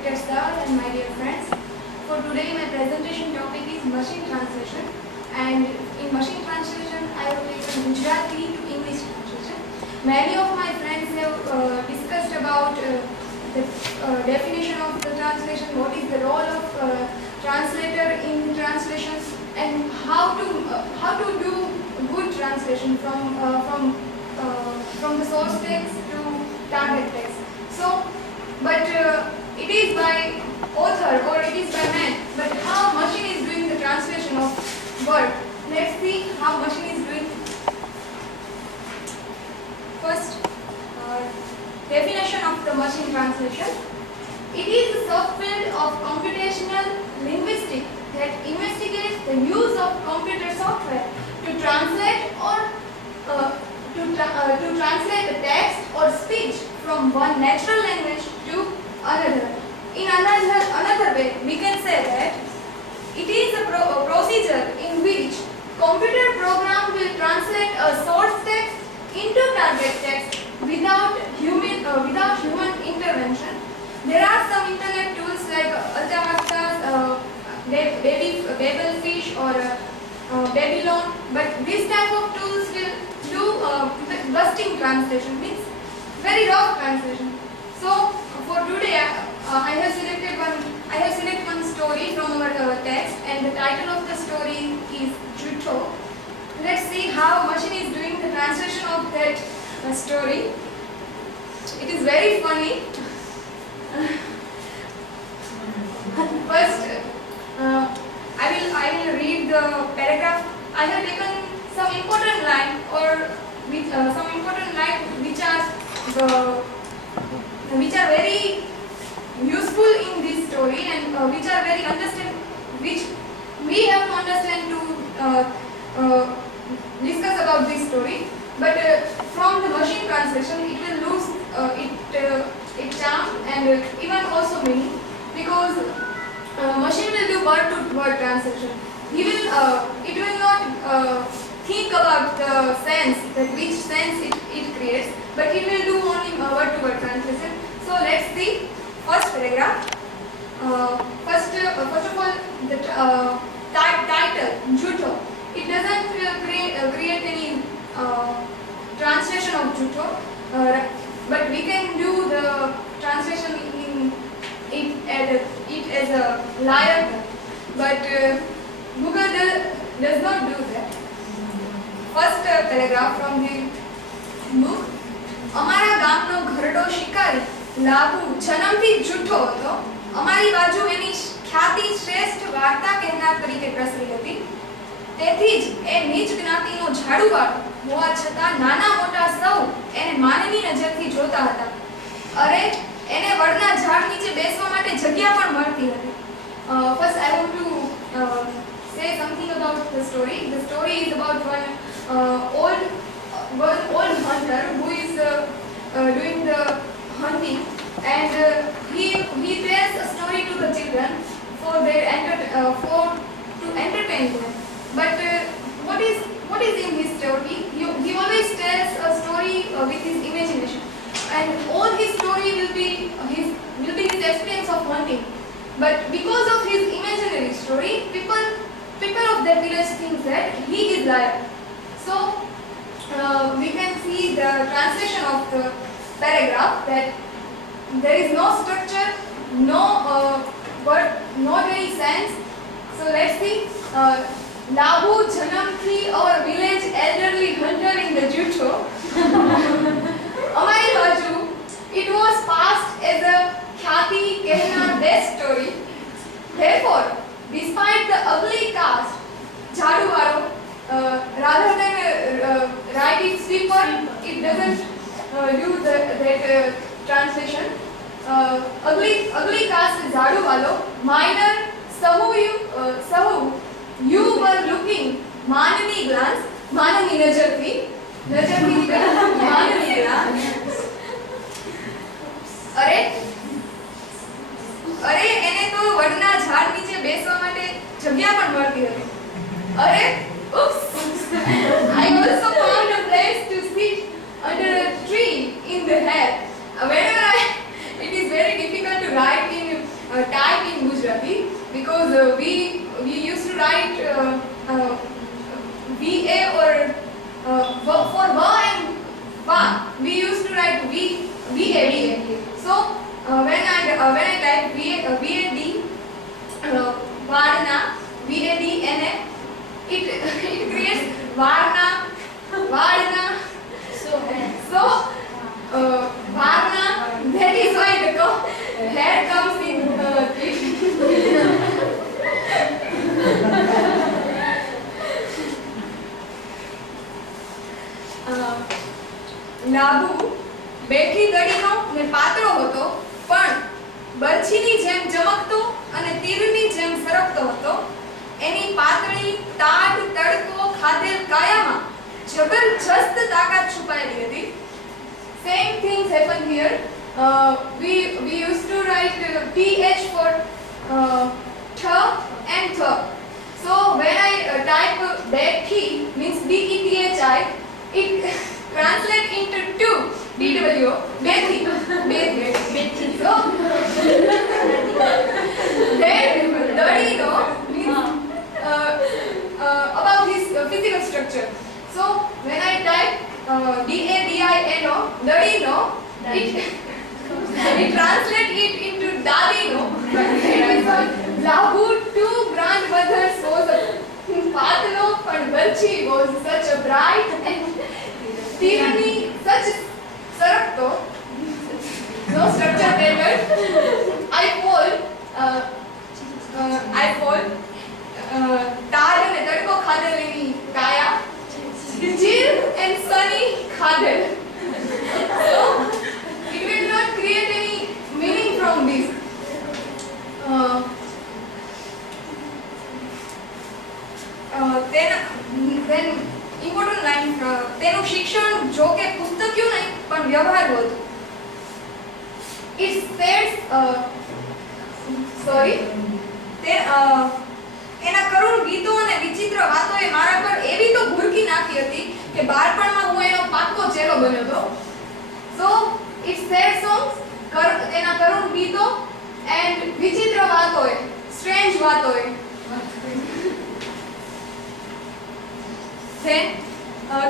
respected sir and my dear friends. For today my presentation topic is machine translation, and in machine translation I have taken Gujarati to English translation. Many of my friends have discussed about the definition of the translation, what is the role of translator in translations, and how to do good translation from the source text to target text. So, but it is by author or it is by man. But how machine is doing the translation of word? Let's see how machine is doing. First, definition of the machine translation. It is a subfield of computational linguistics that investigates the use of computer software to translate or to translate a text or speech from one natural language to another. In another way, we can say that it is a procedure in which computer program will translate a source text into target text without human intervention. There are some internet tools like Altamastas, Babelfish or Babylon, but this type of tools will do busting translation, means very rough translation. So for today, I have selected one story from our text, and the title of the story is Jutho. Let's see how machine is doing the translation of that story. It is very funny. First, I will read the paragraph. I have taken some important line which are very useful in this story, and which we have to understand to discuss about this story. But from the machine translation, it will lose its charm and even also meaning, because machine will do word to word translation. It will not think about the sense, that which sense it creates, but it will do only word to word translation. So let's see first paragraph. First of all, the title Jutho. It doesn't create any translation of Jutho, but we can do the translation in it as a liar, but Google does not do that. First paragraph from the book. અમારા ગામનો ઘરડો શિકારી લાભુ જન્મથી જૂઠો હતો. અમારી બાજુ એની ખ્યાતિ શ્રેષ્ઠ વાર્તા કહેનાર તરીકે પ્રસરી હતી. તેથી જ એ નીચ જ્ઞાતિનો ઝાડુવાળો હોવા છતાં નાના મોટા સૌ એને માનની નજરથી જોતા હતા. અરે એને વડના ઝાડ નીચે બેસવા માટે જગ્યા પણ મળતી હતી. First I want to say something about the story. The story is about one old hunter who is doing the hunting, and he tells a story to the children for to entertain them. But what is in his story? He always tells a story with his imagination, and all his story will be his experience of hunting. But because of his imaginary story, people of that village think that he is liar. So we can see the translation of the paragraph, that there is no structure, no word, not any sense. So let's see. Labu Janamthi, our village elderly hunter in the Jutho. Amari Baju, it was passed as a Khyati Kehna death story. Therefore, despite the ugly cast, Jhaduwaro, rather than write it sweeper, it doesn't do that translation. Ugly cast Jhaduwalo, minor Sahu, you were looking Manani glance, Manani najarthi Manani glance. અરે એને તો વડના ઝાડ નીચે બેસવા માટે જગ્યા પણ મળતી હતી. અરે oops, I also found a place to sit under a tree in the head. Whenever it is very difficult to write in type in Gujarati because we used to write VA or for va and va we used to write VA. So when I type VAD Varna VADNA it creates Varna. So Varna, that is why the hair comes in it. લાબુ બેઠી દડીનો ને પાતળો હતો પણ બરછીની જેમ ચમકતો અને તીરની જેમ સરકતો હતો. એની પાતળી તાટ તડકો ખાધેલ કાયામાં જબરજસ્ત તાકાત છુપાયેલી હતી. Same things happen here. We used to write PH for th and th. So when I type bethi means BETHI, it translates into two BWO bethi. So then dadino means about his physical structure. So when I type DADINO, dadino, it translates it into dadino. Labu, two grandmothers was a Patno and Balchi was such a bright and Tirani such sarakto. No structure there. I fall. Tad and tadko khadalini kaya. Jill and Sunny khadal. So it will not create any meaning from this. Then important line તેનું શિક્ષણ જો કે પુસ્તક્યું નહીં પણ વ્યવહારુ હતું. It says એના કરુણ ગીતો અને વિચિત્ર વાતોએ મારા પર એવી તો ભૂરકી નાખી હતી કે બાળપણમાં હું એનો પાક્કો ચેલો બન્યો હતો. So it sad songs એના કરુણ ગીતો and વિચિત્ર વાતોએ strange વાતોએ. Then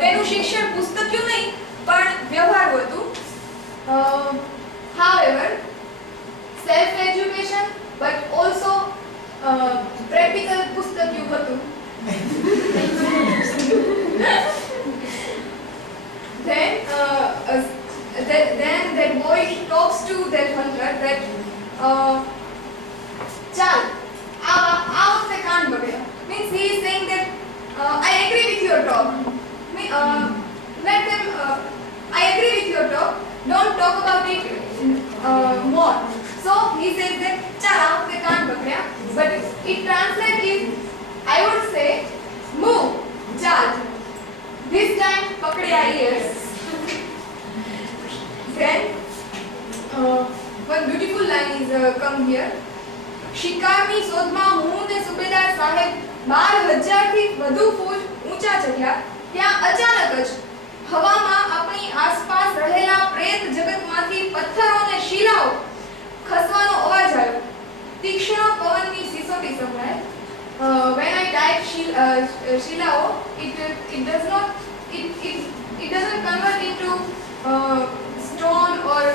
તેનું શિક્ષણ પુસ્તક્યું નહીં પણ વ્યવહારુ હતું. However, self education but also practical પુસ્તક્યું હતું. Then that boy talks to that hunter that chal આ વખતે કાન બગડ્યા. Means he is saying that I agree with your talk. Let them I agree with your talk. Don't talk about it more. So he says that chal aa vaqte kaan bakdya, but it translates is I would say move chal. This time pakdya ears. Then one beautiful line is come here. શિકારની શોધમાં હું ને સુબેદાર સાહેબ 12,000 થી વધુ ફૂટ ઊંચા ચઢ્યા. ત્યાં અચાનક જ હવામાં આપણી આસપાસ રહેલા પ્રેત જગતમાંથી પથ્થરો અને શિલાઓ ખસવાનો અવાજ આવ્યો. તીક્ષ્ણ પવનની સિસોટી સંભળાય. When I type શિલાઓ, it doesn't convert into stone or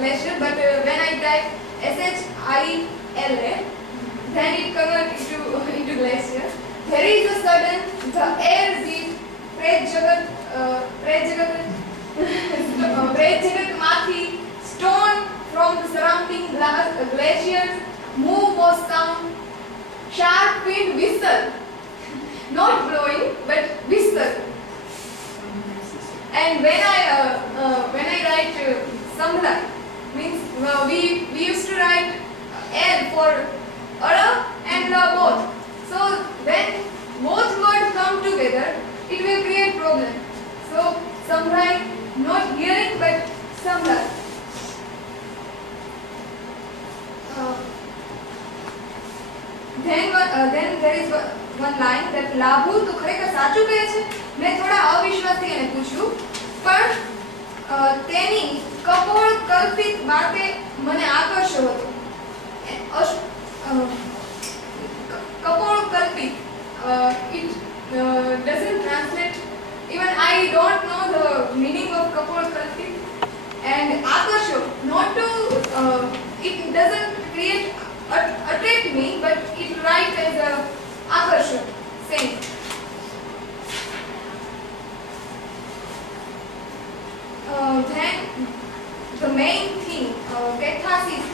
glacier, but when I type SHILA, then it converts into glacier. There is a sudden the air beat પ્રેત જગત માંથી stone from the surrounding glaciers move was sound. Sharp wind whistle, not blowing but whistle. And when I write Samla, means we used to write L for Ada and La both. So when both words come together, it will create problem. So Samla, not hearing but Samla. Then there is one line that Labhu તો ખરેખર સાચું કહે છે. મેં થોડા અવિશ્વાસથી એને પૂછ્યું પણ તેની કપોળ કલ્પિત વાતે મને આકર્ષિત Kapolkalpit. It doesn't translate. Even I don't know the meaning of Kapolkalpit. And Akarsho, not to, it doesn't attract me, but it writes as a Akarsho, same. Then the main thing, catharsis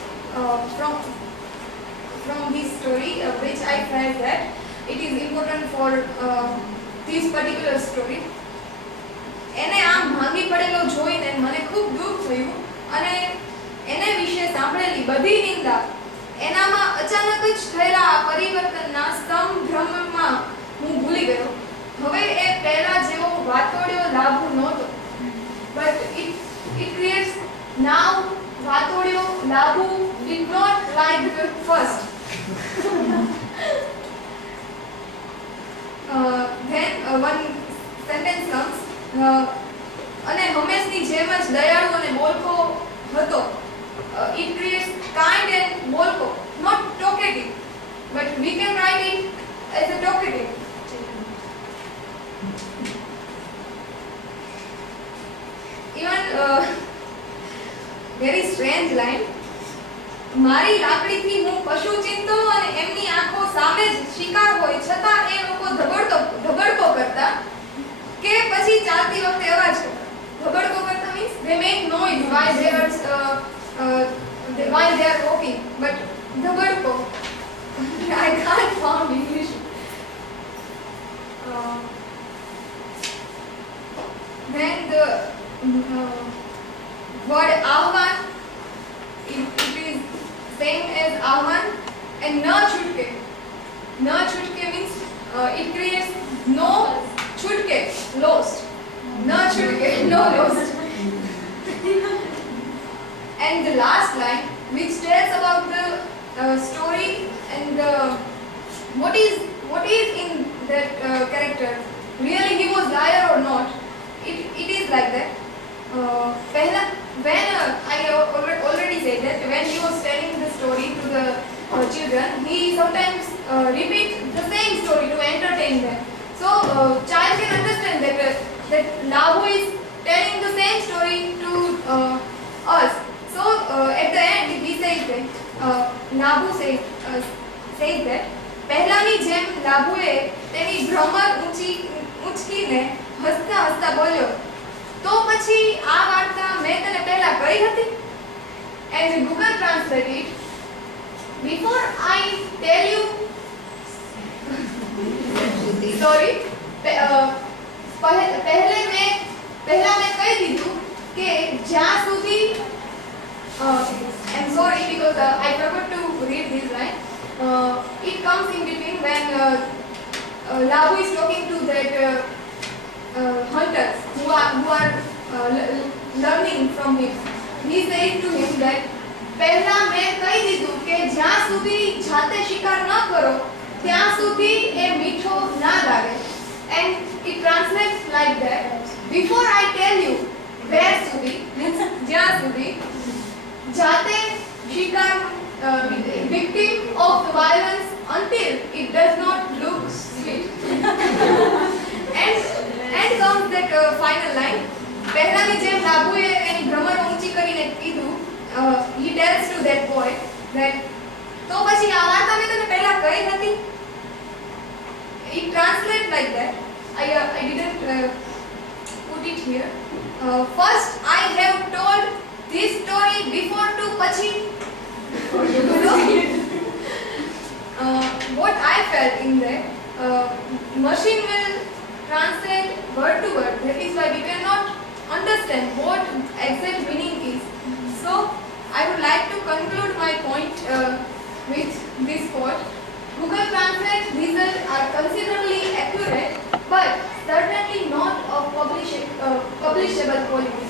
from this story, which I felt that it is important for this particular story. એને આમ ભાંગી પડેલો જોઈને મને ખૂબ દુઃખ થયું અને એને વિશે સાંભળેલી બધી નિંદા એનામાં અચાનક જ થયેલા આ પરિવર્તનના સંભ્રમમાં હું ભૂલી ગયો. હવે એ પહેલા જેવો વાતોડિયો લાભ નહોતો. But it creates now વાતોડિયો Labhu did not like the first. Then one sentence comes, અને હંમેશની જેમ જ દયાળુ અને બોલકો હતો. It creates kind and બોલકો, not talkative, but we can write it as a talkative. Even very strange line. મારી લાકડીથી હું પશુ ચિંતો અને એમની આંખો સામે જ શિકાર હોય છતાં એ લોકો ધબડકો કરતા કે પછી ચાલતી વખતે અવાજ કરતા. ધબડકો કરતા means they make noise while they are walking, but ધબડકો I can't find English. Then the word ahvan, it is same as ahvan, and na chutke. Na chutke means it creates no chutke, lost. Na chutke, no lost. And the last line, which tells about the story and what is in that character. Really he was liar or not? It is like that. When I already said that when he was telling the story to the children, he sometimes repeat the same story to entertain them. So child can understand that Labhu is telling the same story to us. So at the end he says that Labhu says that પહેલાની જેમ લાભુએ તેની ભ્રમર ઊંચકીને હસતા હસતા બોલ્યો, તો પછી આ વાર્તા મેં તને પહેલા કહી હતી? And Google Translate it. Before I tell you, sorry, પહેલા મેં કહી દીધું કે જ્યાં સુધી I'm sorry because I forgot to read this line. It comes in between when Labhu is talking to that hunters who are learning from him. He says to him that પહેલા મેં કહી દીધું કે જ્યાં સુધી જાતે શિકાર ન કરો ત્યાં સુધી એ મીઠો ના લાગે. And it translates like that. Before I tell you where સુધી means જ્યાં સુધી જાતે શિકાર victim of the violence until it does not look sweet. and comes that final line. પહેલાની જેમ લાભુએ એની ભ્રમર ઊંચી કરીને કીધું, he tells to that boy that તો પછી આ વાર્તા મેં તને પહેલા કહી હતી. It translates like that. I didn't put it here. First I have told this story before to પછી what I felt in that machine will translate word to word. That is why we cannot understand what exact meaning is. So I would like to conclude my point with this quote. Google Translate results are considerably accurate, but certainly not of publishable quality.